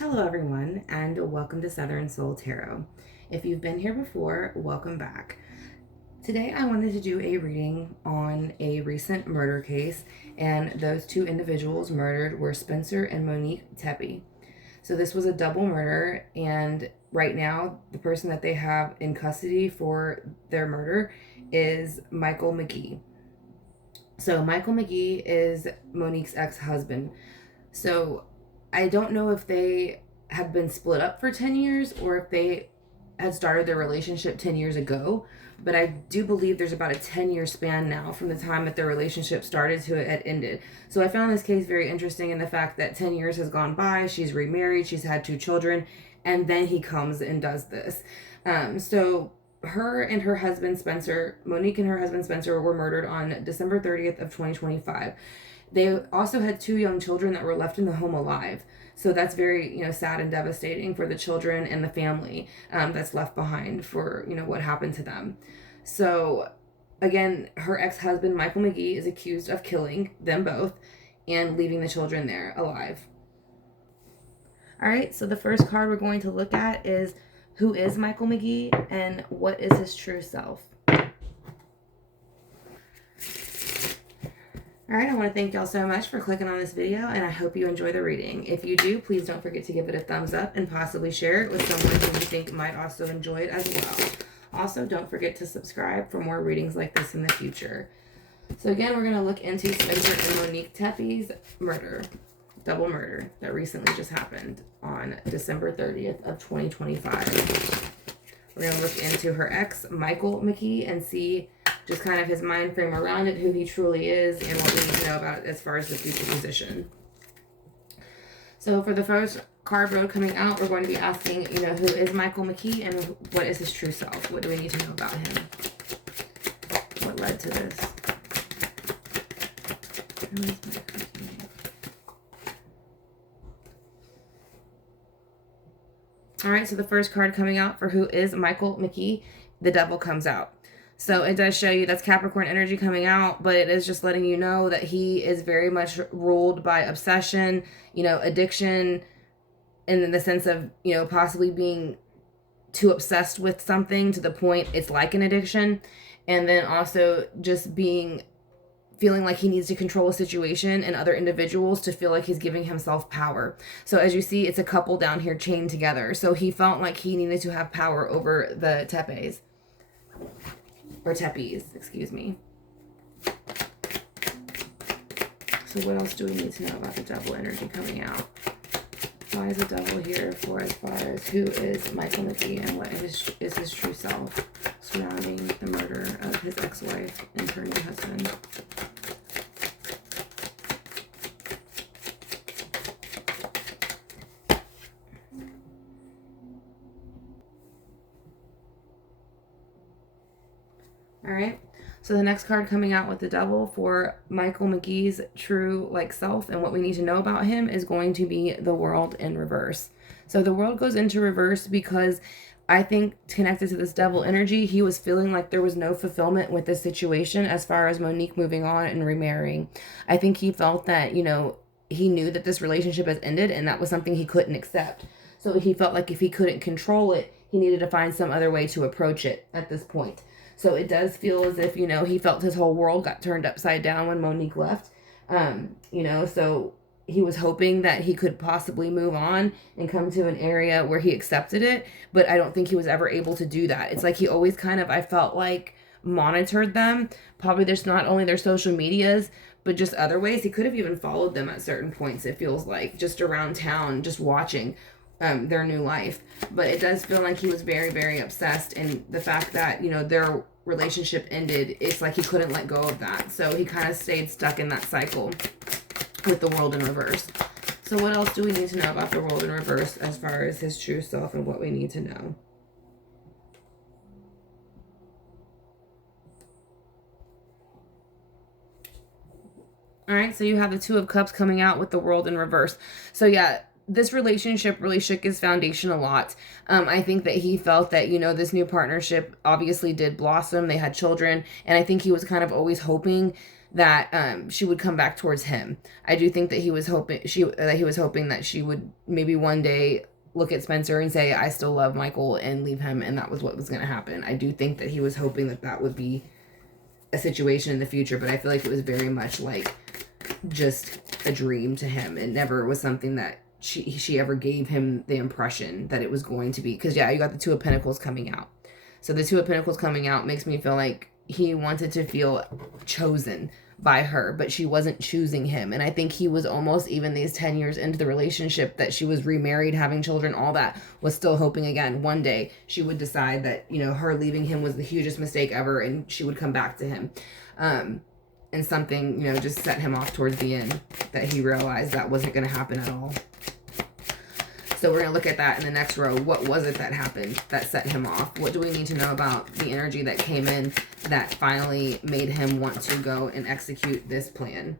Hello everyone, and welcome to Southern Soul Tarot. If you've been here before, welcome back. Today I wanted to do a reading on a recent murder case, and those two individuals murdered were Spencer and Monique Tepe. So this was a double murder, and right now the person that they have in custody for their murder is Michael McKee. So Michael McKee is Monique's ex-husband. So I don't know if they have been split up for 10 years or if they had started their relationship 10 years ago, but I do believe there's about a 10-year span now from the time that their relationship started to it had ended. So I found this case very interesting in the fact that 10 years has gone by, she's remarried, she's had 2 children, and then he comes and does this. So her and her husband Spencer, Monique and her husband Spencer, were murdered on December 30th of 2025. They also had 2 young children that were left in the home alive. So that's very, sad and devastating for the children and the family that's left behind for, what happened to them. So again, her ex-husband, Michael McKee, is accused of killing them both and leaving the children there alive. All right, so the first card we're going to look at is who is Michael McKee and what is his true self? All right, I want to thank y'all so much for clicking on this video, and I hope you enjoy the reading. If you do, please don't forget to give it a thumbs up and possibly share it with someone who you think might also enjoy it as well. Also, don't forget to subscribe for more readings like this in the future. So again, we're going to look into Spencer and Monique Tepe's murder, double murder, that recently just happened on December 30th of 2025. We're going to look into her ex, Michael McKee, and see just kind of his mind frame around it, who he truly is, and what we need to know about it as far as the future position. So for the first card road coming out, we're going to be asking, who is Michael McKee and what is his true self? What do we need to know about him? What led to this? Who is Michael McKee? All right, so the first card coming out for who is Michael McKee, the Devil comes out. So it does show you that's Capricorn energy coming out, but it is just letting you know that he is very much ruled by obsession, addiction, and in the sense of, possibly being too obsessed with something to the point it's like an addiction. And then also just feeling like he needs to control a situation and other individuals to feel like he's giving himself power. So as you see, it's a couple down here chained together. So he felt like he needed to have power over the Tepes. Or Tepes, excuse me. So what else do we need to know about the Devil energy coming out? Why is the Devil here for as far as who is Michael McKee and what is his true self surrounding the murder of his ex-wife and her new husband? All right, so the next card coming out with the Devil for Michael McKee's true self and what we need to know about him is going to be the World in reverse. So the World goes into reverse because I think connected to this Devil energy, he was feeling like there was no fulfillment with this situation as far as Monique moving on and remarrying. I think he felt that, he knew that this relationship has ended and that was something he couldn't accept. So he felt like if he couldn't control it, he needed to find some other way to approach it at this point. So it does feel as if, he felt his whole world got turned upside down when Monique left. So he was hoping that he could possibly move on and come to an area where he accepted it. But I don't think he was ever able to do that. It's like he always I felt like, monitored them. Probably there's not only their social medias, but just other ways. He could have even followed them at certain points, it feels like, just around town, just watching their new life. But it does feel like he was very, very obsessed, and the fact that their relationship ended, it's like he couldn't let go of that, so he kind of stayed stuck in that cycle with the World in reverse. So what else do we need to know about the World in reverse as far as his true self and what we need to know? All right, so you have the Two of Cups coming out with the World in reverse. So yeah, this relationship really shook his foundation a lot. I think that he felt that, this new partnership obviously did blossom. They had children. And I think he was kind of always hoping that she would come back towards him. I do think that he was hoping that she would maybe one day look at Spencer and say, I still love Michael, and leave him, and that was what was going to happen. I do think that he was hoping that that would be a situation in the future, but I feel like it was very much like just a dream to him. It never was something that she ever gave him the impression that it was going to be. Because yeah, you got the Two of Pentacles coming out. So the Two of Pentacles coming out makes me feel like he wanted to feel chosen by her, but she wasn't choosing him. And I think he was almost, even these 10 years into the relationship, that she was remarried, having children, all that, was still hoping again one day she would decide that, you know, her leaving him was the hugest mistake ever, and she would come back to him. And something, you know, just set him off towards the end, that he realized that wasn't going to happen at all. So we're going to look at that in the next row. What was it that happened that set him off? What do we need to know about the energy that came in that finally made him want to go and execute this plan?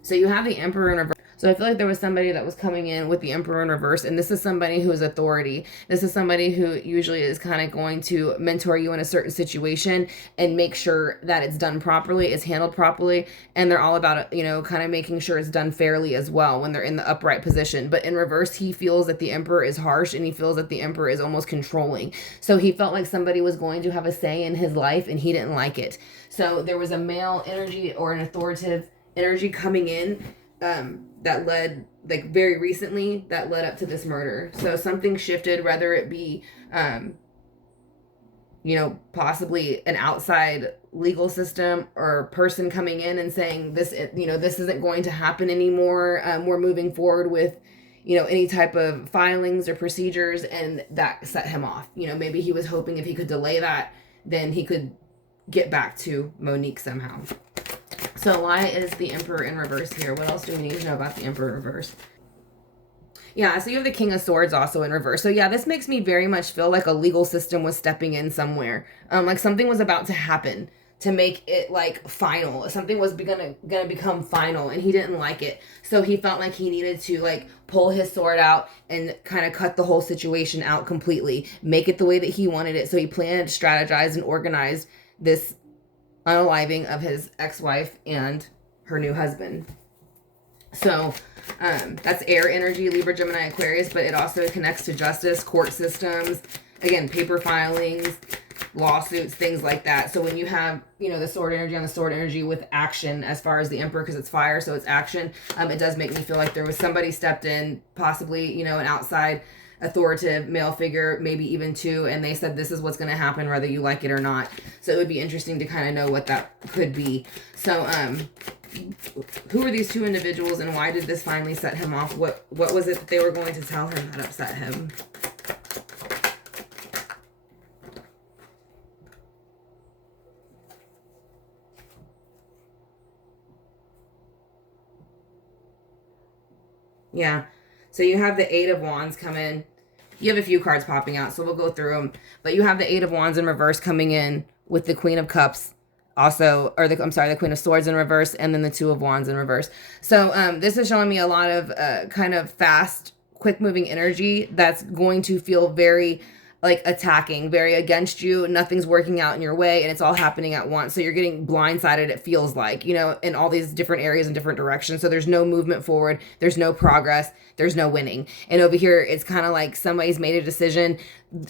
So you have the Emperor in reverse. So I feel like there was somebody that was coming in with the Emperor in reverse, and this is somebody who is authority. This is somebody who usually is kind of going to mentor you in a certain situation and make sure that it's done properly, it's handled properly, and they're all about, you know, kind of making sure it's done fairly as well when they're in the upright position. But in reverse, he feels that the Emperor is harsh, and he feels that the Emperor is almost controlling. So he felt like somebody was going to have a say in his life, and he didn't like it. So there was a male energy or an authoritative energy coming in that led, like very recently, that led up to this murder. So something shifted, whether it be, you know, possibly an outside legal system or person coming in and saying this, you know, this isn't going to happen anymore. We're moving forward with, you know, any type of filings or procedures, and that set him off. You know, maybe he was hoping if he could delay that, then he could get back to Monique somehow. So why is the Emperor in reverse here? What else do we need to know about the Emperor in reverse? Yeah, so you have the King of Swords also in reverse. So yeah, this makes me very much feel like a legal system was stepping in somewhere. Like something was about to happen to make it like final. Something was gonna become final, and he didn't like it. So he felt like he needed to like pull his sword out and kind of cut the whole situation out completely, make it the way that he wanted it. So he planned, strategized, and organized this unaliving of his ex-wife and her new husband. So that's air energy, Libra, Gemini, Aquarius, but it also connects to justice, court systems, again, paper filings, lawsuits, things like that. So when you have, you know, the sword energy on the sword energy with action, as far as the Emperor, because it's fire, so it's action, it does make me feel like there was somebody stepped in, possibly, you know, an outside authoritative male figure, maybe even two, and they said this is what's going to happen whether you like it or not. So it would be interesting to kind of know what that could be. So who are these two individuals, and why did this finally set him off? What was it that they were going to tell him that upset him? Yeah. So you have the Eight of Wands come in. You have a few cards popping out, so we'll go through them. But you have the Eight of Wands in reverse coming in with the Queen of Cups also, or the Queen of Swords in reverse, and then the Two of Wands in reverse. So this is showing me a lot of kind of fast, quick moving energy that's going to feel very like attacking, very against you. Nothing's working out in your way, and it's all happening at once. So you're getting blindsided, it feels like, you know, in all these different areas and different directions. So there's no movement forward, there's no progress, there's no winning. And over here, it's kind of like somebody's made a decision,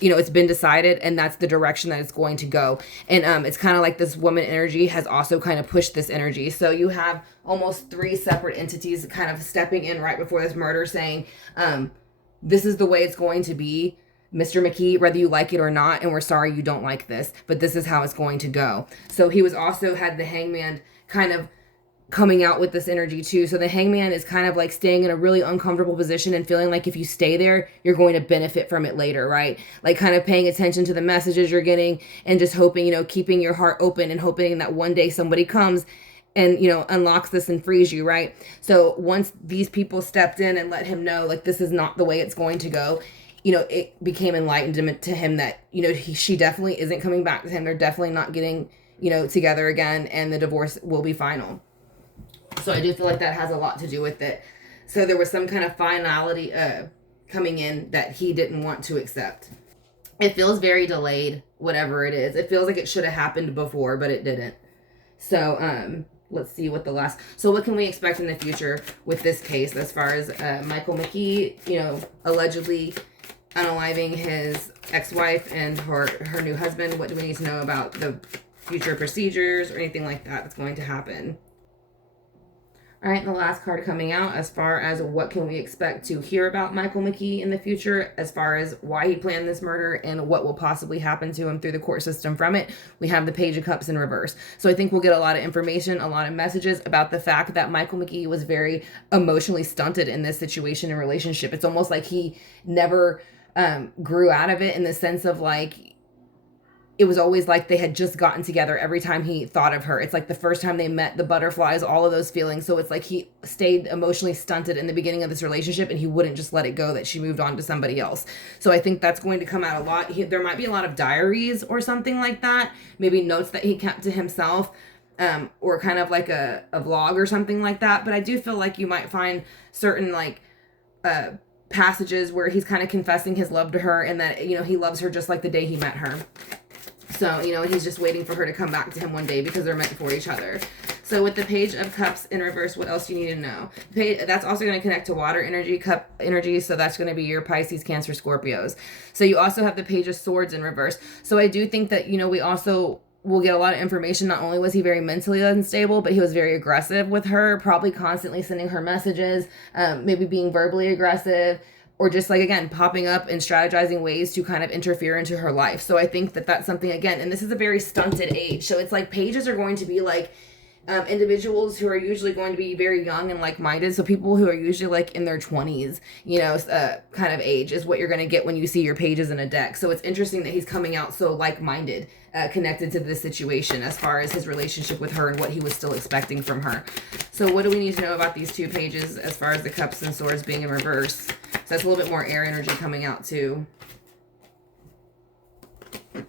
you know, it's been decided, and that's the direction that it's going to go. And it's kind of like this woman energy has also kind of pushed this energy. So you have almost three separate entities kind of stepping in right before this murder, saying, this is the way it's going to be, Mr. McKee, whether you like it or not, and we're sorry you don't like this, but this is how it's going to go. So he was also had the Hangman kind of coming out with this energy too. So the Hangman is kind of like staying in a really uncomfortable position and feeling like if you stay there, you're going to benefit from it later, right? Like kind of paying attention to the messages you're getting and just hoping, you know, keeping your heart open and hoping that one day somebody comes and, you know, unlocks this and frees you, right? So once these people stepped in and let him know, like, this is not the way it's going to go, you know, it became enlightened to him that, you know, she definitely isn't coming back to him. They're definitely not getting, you know, together again, and the divorce will be final. So I do feel like that has a lot to do with it. So there was some kind of finality coming in that he didn't want to accept. It feels very delayed, whatever it is. It feels like it should have happened before, but it didn't. So let's see what so what can we expect in the future with this case as far as Michael McKee, allegedly unaliving his ex-wife and her new husband. What do we need to know about the future procedures or anything like that that's going to happen? All right, the last card coming out as far as what can we expect to hear about Michael McKee in the future, as far as why he planned this murder and what will possibly happen to him through the court system from it. We have the Page of Cups in reverse. So I think we'll get a lot of information, a lot of messages about the fact that Michael McKee was very emotionally stunted in this situation and relationship. It's almost like he never grew out of it, in the sense of like, it was always like they had just gotten together every time he thought of her. It's like the first time they met, the butterflies, all of those feelings. So it's like he stayed emotionally stunted in the beginning of this relationship, and he wouldn't just let it go that she moved on to somebody else. So I think that's going to come out a lot. There might be a lot of diaries or something like that, maybe notes that he kept to himself, or kind of like a vlog or something like that. But I do feel like you might find certain passages where he's kind of confessing his love to her, and that, he loves her just like the day he met her. So, and he's just waiting for her to come back to him one day because they're meant for each other. So with the Page of Cups in reverse, what else do you need to know? That's also going to connect to water energy, cup energy. So that's going to be your Pisces, Cancer, Scorpios. So you also have the Page of Swords in reverse. So I do think that, we also will get a lot of information. Not only was he very mentally unstable, but he was very aggressive with her, probably constantly sending her messages, maybe being verbally aggressive, or just again, popping up and strategizing ways to kind of interfere into her life. So I think that that's something, again, and this is a very stunted age. So it's like pages are going to be individuals who are usually going to be very young and like-minded. So people who are usually in their 20s, kind of age is what you're going to get when you see your pages in a deck. So it's interesting that he's coming out so like-minded, connected to this situation as far as his relationship with her and what he was still expecting from her. So what do we need to know about these two pages as far as the Cups and Swords being in reverse? So that's a little bit more air energy coming out too. The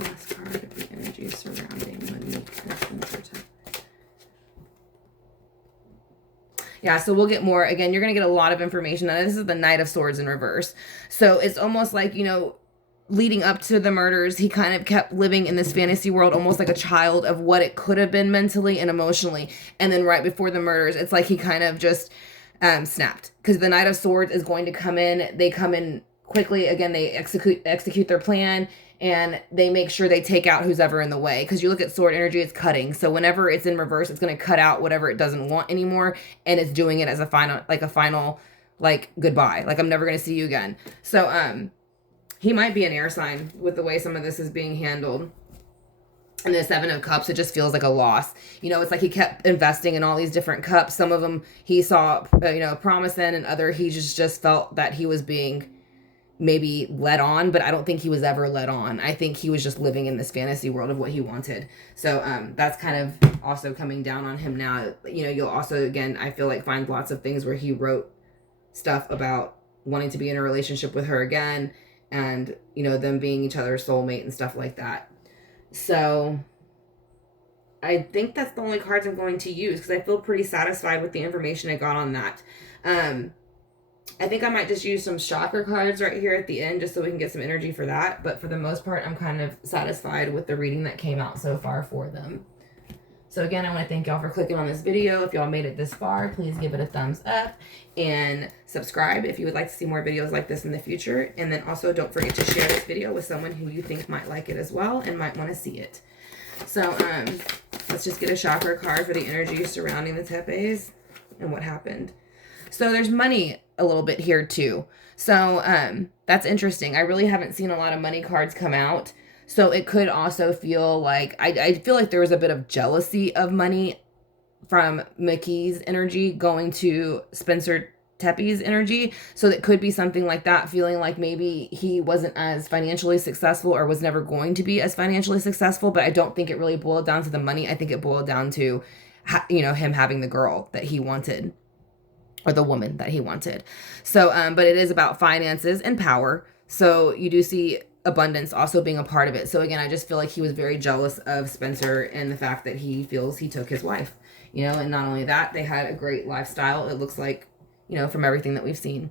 last card of the energy surrounding Monique and Spencer Tepe. Yeah, so we'll get more. Again, you're going to get a lot of information. Now, this is the Knight of Swords in reverse. So it's almost like, leading up to the murders, he kind of kept living in this fantasy world, almost like a child of what it could have been mentally and emotionally. And then right before the murders, it's like he kind of just snapped, because the Knight of Swords is going to come in. They come in quickly. Again, they execute their plan, and they make sure they take out who's ever in the way. Because you look at sword energy, it's cutting. So whenever it's in reverse, it's going to cut out whatever it doesn't want anymore, and it's doing it as a final goodbye. I'm never going to see you again. So he might be an air sign with the way some of this is being handled. And the Seven of Cups, it just feels like a loss. It's like he kept investing in all these different cups. Some of them he saw, promise in, and other he just felt that he was being maybe led on, but I don't think he was ever led on. I think he was just living in this fantasy world of what he wanted. So that's kind of also coming down on him now. You'll also, again, I feel like find lots of things where he wrote stuff about wanting to be in a relationship with her again, and them being each other's soulmate and stuff like that. So I think that's the only cards I'm going to use, because I feel pretty satisfied with the information I got on that. I think I might just use some chakra cards right here at the end, just so we can get some energy for that. But for the most part, I'm kind of satisfied with the reading that came out so far for them. So again, I want to thank y'all for clicking on this video. If y'all made it this far, please give it a thumbs up and subscribe if you would like to see more videos like this in the future. And then also don't forget to share this video with someone who you think might like it as well and might want to see it. So let's just get a chakra card for the energy surrounding the Tepes and what happened. So there's money a little bit here too. So that's interesting. I really haven't seen a lot of money cards come out. So it could also feel like, I feel like there was a bit of jealousy of money from McKee's energy going to Spencer Tepe's energy. So it could be something like that, feeling like maybe he wasn't as financially successful or was never going to be as financially successful. But I don't think it really boiled down to the money. I think it boiled down to, him having the girl that he wanted, or the woman that he wanted. So, but it is about finances and power. So you do see abundance also being a part of it. So again, I just feel like he was very jealous of Spencer and the fact that he feels he took his wife, and not only that, they had a great lifestyle. It looks like, from everything that we've seen.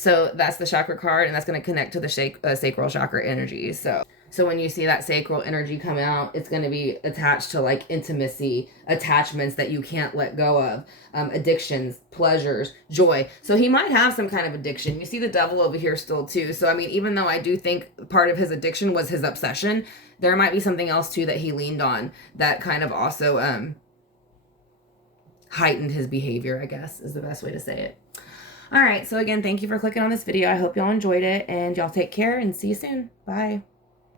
So that's the chakra card, and that's going to connect to the sacral chakra energy. So when you see that sacral energy come out, it's going to be attached to like intimacy, attachments that you can't let go of, addictions, pleasures, joy. So he might have some kind of addiction. You see the devil over here still too. So I mean, even though I do think part of his addiction was his obsession, there might be something else too that he leaned on that kind of also heightened his behavior, I guess is the best way to say it. All right. So again, thank you for clicking on this video. I hope y'all enjoyed it, and y'all take care and see you soon. Bye.